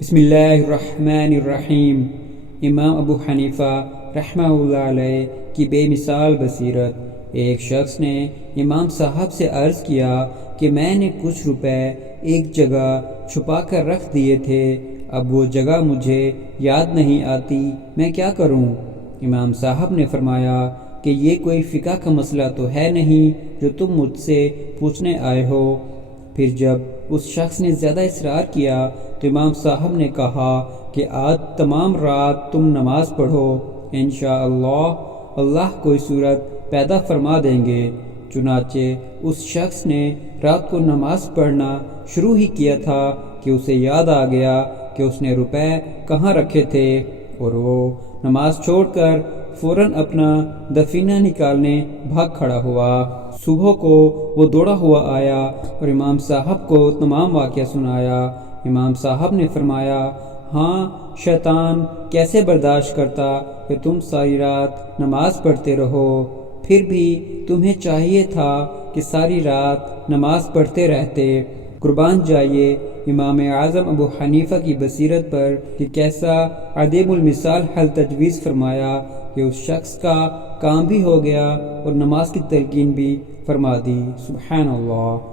بسم اللہ الرحمن الرحیم۔ امام ابو حنیفہ رحمہ اللہ علیہ کی بے مثال بصیرت۔ ایک شخص نے امام صاحب سے عرض کیا کہ میں نے کچھ روپے ایک جگہ چھپا کر رکھ دیے تھے، اب وہ جگہ مجھے یاد نہیں آتی، میں کیا کروں؟ امام صاحب نے فرمایا کہ یہ کوئی فقہ کا مسئلہ تو ہے نہیں جو تم مجھ سے پوچھنے آئے ہو۔ پھر جب اس شخص نے زیادہ اصرار کیا تو امام صاحب نے کہا کہ آج تمام رات تم نماز پڑھو، انشاءاللہ اللہ کوئی صورت پیدا فرما دیں گے۔ چنانچہ اس شخص نے رات کو نماز پڑھنا شروع ہی کیا تھا کہ اسے یاد آ گیا کہ اس نے روپے کہاں رکھے تھے، اور وہ نماز چھوڑ کر فوراً اپنا دفینہ نکالنے بھاگ کھڑا ہوا۔ صبح کو وہ دوڑا ہوا آیا اور امام صاحب کو تمام واقعہ سنایا۔ امام صاحب نے فرمایا، ہاں، شیطان کیسے برداشت کرتا کہ تم ساری رات نماز پڑھتے رہو، پھر بھی تمہیں چاہیے تھا کہ ساری رات نماز پڑھتے رہتے۔ قربان جائیے امام اعظم ابو حنیفہ کی بصیرت پر کہ کیسا عدیم المثال حل تجویز فرمایا کہ اس شخص کا کام بھی ہو گیا اور نماز کی تلقین بھی فرما دی۔ سبحان اللہ۔